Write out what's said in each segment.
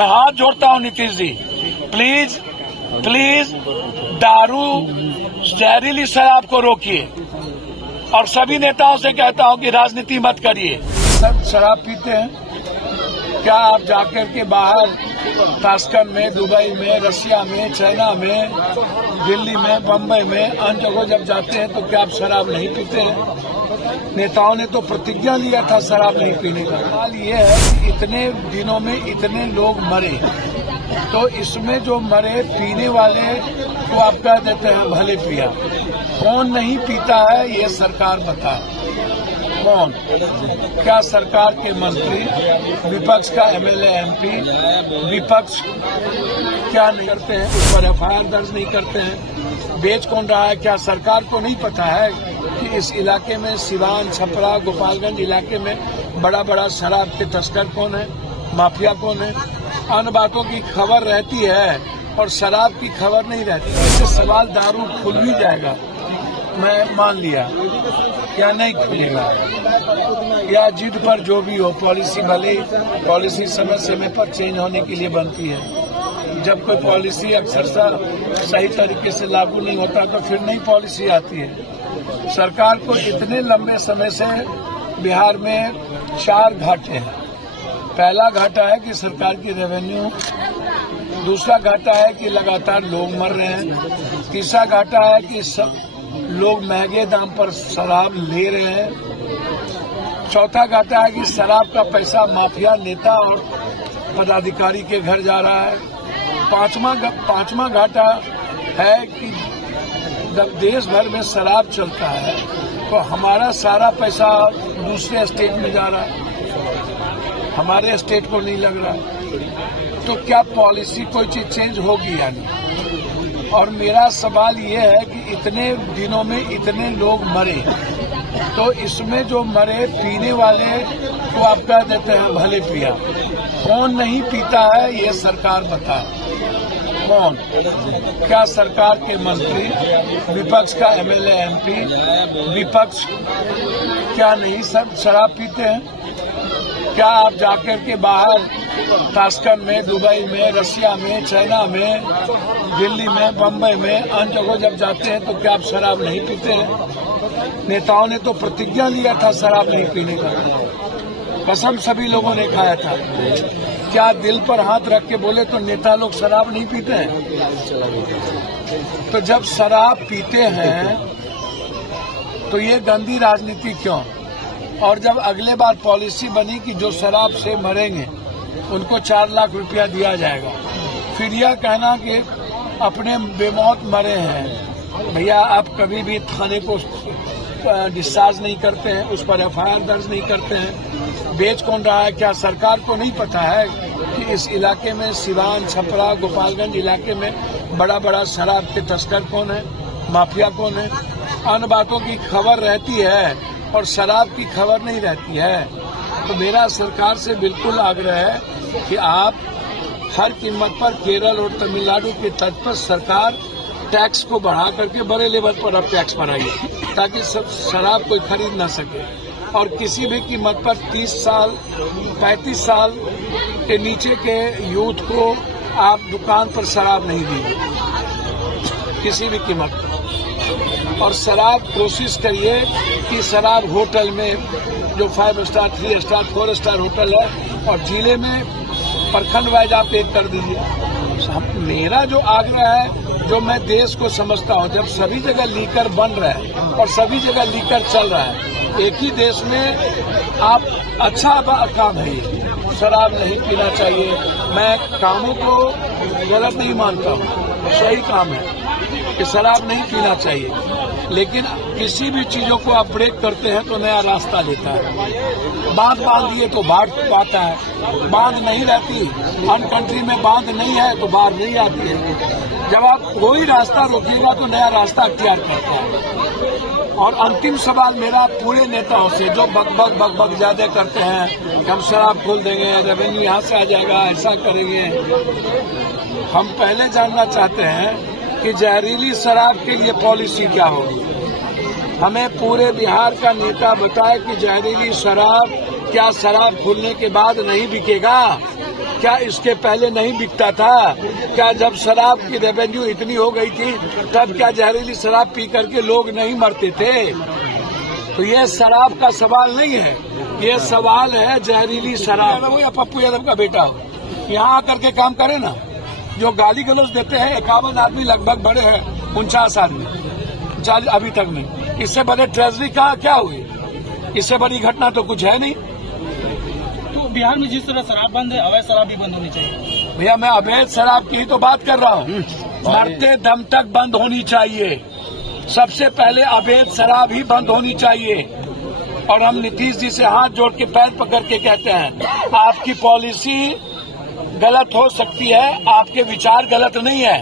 मैं हाथ जोड़ता हूं नीतीश जी, प्लीज प्लीज दारू जहरीली शराब को रोकिए और सभी नेताओं से कहता हूं कि राजनीति मत करिए। सब शराब पीते हैं क्या? आप जाकर के बाहर ताशकंद में, दुबई में, रसिया में, चाइना में, दिल्ली में, बम्बई में, अन्य जगहों जब जाते हैं तो क्या आप शराब नहीं पीते हैं? नेताओं ने तो प्रतिज्ञा लिया था शराब नहीं पीने का। सवाल ये है कि इतने दिनों में इतने लोग मरे, तो इसमें जो मरे पीने वाले को आप कह देते हैं भले पिया। कौन नहीं पीता है ये सरकार बताए। कौन? क्या सरकार के मंत्री, विपक्ष का एमएलए एमपी, विपक्ष क्या नहीं करते हैं? उस पर एफआईआर दर्ज नहीं करते हैं। बेच कौन रहा है? क्या सरकार को नहीं पता है कि इस इलाके में, सिवान, छपरा, गोपालगंज इलाके में बड़ा बड़ा शराब के तस्कर कौन है, माफिया कौन है? अन्य बातों की खबर रहती है और शराब की खबर नहीं रहती। ऐसे सवाल दारू खुल भी जाएगा, मैं मान लिया, क्या नहीं खुलेगा, या जिद पर जो भी हो, पॉलिसी भले पॉलिसी समय समय पर चेंज होने के लिए बनती है। जब कोई पॉलिसी अक्सर सही तरीके से लागू नहीं होता तो फिर नई पॉलिसी आती है। सरकार को इतने लंबे समय से बिहार में 4 घाटे हैं। पहला घाटा है कि सरकार की रेवेन्यू, दूसरा घाटा है कि लगातार लोग मर रहे हैं, तीसरा घाटा है कि लोग महंगे दाम पर शराब ले रहे हैं, चौथा घाटा है कि शराब का पैसा माफिया नेता और पदाधिकारी के घर जा रहा है, पांचवा घाटा है कि जब देश भर में शराब चलता है तो हमारा सारा पैसा दूसरे स्टेट में जा रहा है, हमारे स्टेट को नहीं लग रहा। तो क्या पॉलिसी कोई चीज चेंज होगी या नहीं? और मेरा सवाल ये है कि इतने दिनों में इतने लोग मरे, तो इसमें जो मरे पीने वाले को आप कह देते हैं भले पिया। कौन नहीं पीता है ये सरकार बताए। कौन? क्या सरकार के मंत्री, विपक्ष का एमएलए एमपी, विपक्ष क्या नहीं सब शराब पीते हैं? क्या आप जाकर के बाहर ताशकंद में, दुबई में, रसिया में, चाइना में, दिल्ली में, बम्बई में, अन्य जगहों जब जाते हैं तो क्या आप शराब नहीं पीते हैं? नेताओं ने तो प्रतिज्ञा लिया था शराब नहीं पीने का, कसम सभी लोगों ने खाया था। क्या दिल पर हाथ रख के बोले तो नेता लोग शराब नहीं पीते हैं? तो जब शराब पीते हैं तो ये गंदी राजनीति क्यों? और जब अगले बार पॉलिसी बनी कि जो शराब से मरेंगे उनको 4 लाख रुपया दिया जाएगा, फिर यह कहना कि अपने बेमौत मरे हैं। भैया आप कभी भी थाने को डिस्चार्ज नहीं करते हैं, उस पर एफआईआर दर्ज नहीं करते हैं। बेच कौन रहा है? क्या सरकार को नहीं पता है कि इस इलाके में, सिवान, छपरा, गोपालगंज इलाके में बड़ा बड़ा शराब के तस्कर कौन है, माफिया कौन है? अन्य बातों की खबर रहती है और शराब की खबर नहीं रहती है। तो मेरा सरकार से बिल्कुल आग्रह है कि आप हर कीमत पर केरल और तमिलनाडु के तट पर सरकार टैक्स को बढ़ा करके बड़े लेवल पर अब टैक्स बढ़ाइए, ताकि सब शराब कोई खरीद न सके। और किसी भी कीमत पर 30 साल 35 साल के नीचे के यूथ को आप दुकान पर शराब नहीं दीजिए किसी भी कीमत पर। और शराब कोशिश करिए कि शराब होटल में, जो 5 स्टार, 3 स्टार, 4 स्टार होटल है, और जिले में प्रखंड वाइज आप एक कर दीजिए। मेरा जो आग्रह है, जो मैं देश को समझता हूँ, जब सभी जगह लीकर बन रहा है और सभी जगह लीकर चल रहा है, एक ही देश में आप अच्छा काम है ये, शराब नहीं पीना चाहिए। मैं कामों को गलत नहीं मानता हूँ, सही काम है कि शराब नहीं पीना चाहिए, लेकिन किसी भी चीजों को आप ब्रेक करते हैं तो नया रास्ता लेता है। बांध दिए तो बाढ़ आता है, बांध नहीं रहती, अन्य कंट्री में बांध नहीं है तो बाढ़ नहीं आती है। जब आप कोई रास्ता रोकिएगा तो नया रास्ता अख्तियार करता है। और अंतिम सवाल मेरा पूरे नेताओं से, जो बक ज्यादा करते हैं, हम शराब खोल देंगे, रेवेन्यू यहाँ से आ जाएगा, ऐसा करेंगे। हम पहले जानना चाहते हैं कि जहरीली शराब के लिए पॉलिसी क्या होगी। हमें पूरे बिहार का नेता बताए कि जहरीली शराब क्या शराब खुलने के बाद नहीं बिकेगा? क्या इसके पहले नहीं बिकता था? क्या जब शराब की रेवेन्यू इतनी हो गई थी तब क्या जहरीली शराब पी करके लोग नहीं मरते थे? तो ये शराब का सवाल नहीं है, ये सवाल है जहरीली शराब। वो या पप्पू यादव का बेटा हो, यहाँ आकर के काम करे ना। जो गाली गलौज देते हैं 51 आदमी लगभग बड़े हैं, 49 आदमी 40 अभी तक नहीं। इससे बड़े ट्रेजरी क्या हुई? इससे बड़ी घटना तो कुछ है नहीं। तो बिहार में जिस तरह शराब बंद है, अवैध शराब भी बंद होनी चाहिए। भैया मैं अवैध शराब की ही तो बात कर रहा हूँ। मरते दम तक बंद होनी चाहिए। सबसे पहले अवैध शराब ही बंद होनी चाहिए। और हम नीतीश जी से हाथ जोड़ के पैर पकड़ के कहते हैं, आपकी पॉलिसी गलत हो सकती है, आपके विचार गलत नहीं है,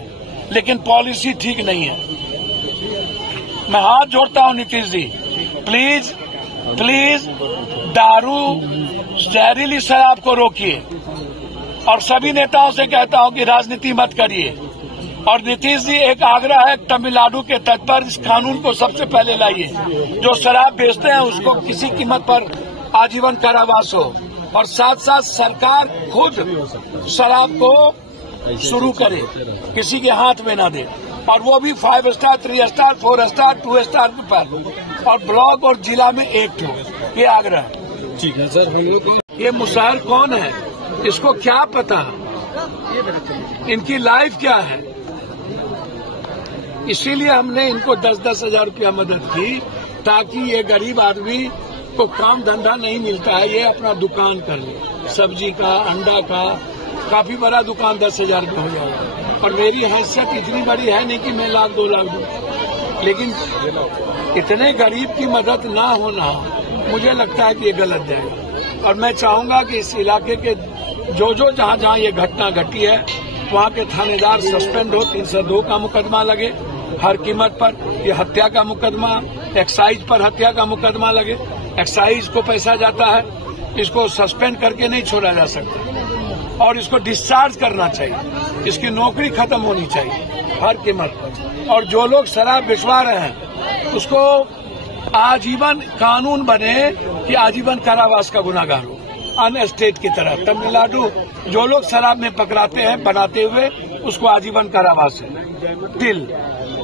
लेकिन पॉलिसी ठीक नहीं है। मैं हाथ जोड़ता हूँ नीतीश जी, प्लीज प्लीज दारू जहरीली शराब को रोकिए। और सभी नेताओं से कहता हूँ कि राजनीति मत करिए। और नीतीश जी एक आग्रह है, तमिलनाडु के तट पर इस कानून को सबसे पहले लाइए। जो शराब बेचते हैं उसको किसी कीमत पर आजीवन कारावास हो। और साथ साथ सरकार खुद शराब को शुरू करे, किसी के हाथ में ना दे। और वो भी 5 स्टार, 3 स्टार, 4 स्टार, 2 स्टार के पर। और ब्लॉक और जिला में एक हो, ये आग्रह। ठीक है सर। ये मुशाहिर कौन है, इसको क्या पता, इनकी लाइफ क्या है? इसीलिए हमने इनको 10-10 हजार रुपया मदद की, ताकि ये गरीब आदमी को काम धंधा नहीं मिलता है, ये अपना दुकान कर ले, सब्जी का, अंडा का। काफी बड़ा दुकान 10 हजार रुपये हो जाएगा। और मेरी हैसियत इतनी बड़ी है नहीं कि मैं 1-2 लाख दूं, लेकिन इतने गरीब की मदद ना होना मुझे लगता है कि ये गलत जाएगा। और मैं चाहूंगा कि इस इलाके के जो जहां ये घटना घटी है, वहां के थानेदार सस्पेंड हो, 302 का मुकदमा लगे हर कीमत पर। ये हत्या का मुकदमा, एक्साइज पर हत्या का मुकदमा लगे। एक्साइज को पैसा जाता है, इसको सस्पेंड करके नहीं छोड़ा जा सकता। और इसको डिस्चार्ज करना चाहिए, इसकी नौकरी खत्म होनी चाहिए हर कीमत पर। और जो लोग शराब बेचवा रहे हैं उसको आजीवन कानून बने कि आजीवन कारावास का गुनाहगार हो, अन स्टेट की तरह। तमिलनाडु जो लोग शराब में पकड़ाते हैं बनाते हुए, उसको आजीवन कारावास है,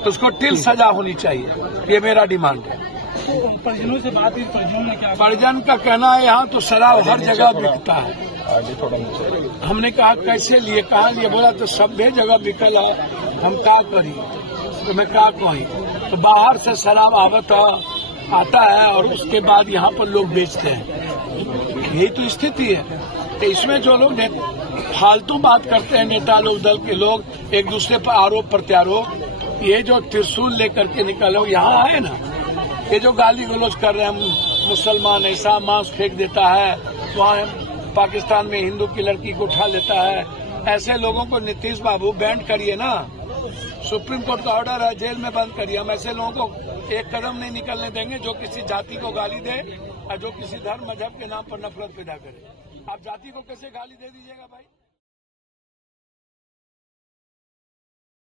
उसको टिल सजा होनी चाहिए। ये मेरा डिमांड है। तो परिजनों से बात हुई, परिजनों ने क्या? परिजन का कहना है यहाँ तो शराब हर जगह बिकता है। हमने कहा कैसे लिए, कहा लिए? बोला तो सभी जगह बिकल है, हम क्या करी? तो मैं क्या कही? तो बाहर से शराब आता है और उसके बाद यहाँ पर लोग बेचते हैं। यही तो स्थिति है। तो इसमें जो लोग फालतू बात करते हैं, नेता लोग, दल के लोग, एक दूसरे पर आरोप प्रत्यारोप, ये जो त्रिशूल लेकर के निकलो यहाँ आए ना, ये जो गाली गलौज कर रहे हैं, मुसलमान ऐसा मांस फेंक देता है, वहाँ पाकिस्तान में हिंदू की लड़की को उठा लेता है, ऐसे लोगों को नीतीश बाबू बैंड करिए ना। सुप्रीम कोर्ट का ऑर्डर है, जेल में बंद करिए। हम ऐसे लोगों को एक कदम नहीं निकलने देंगे जो किसी जाति को गाली दे और जो किसी धर्म मजहब के नाम पर नफरत पैदा करे। आप जाति को कैसे गाली दे दीजिएगा भाई?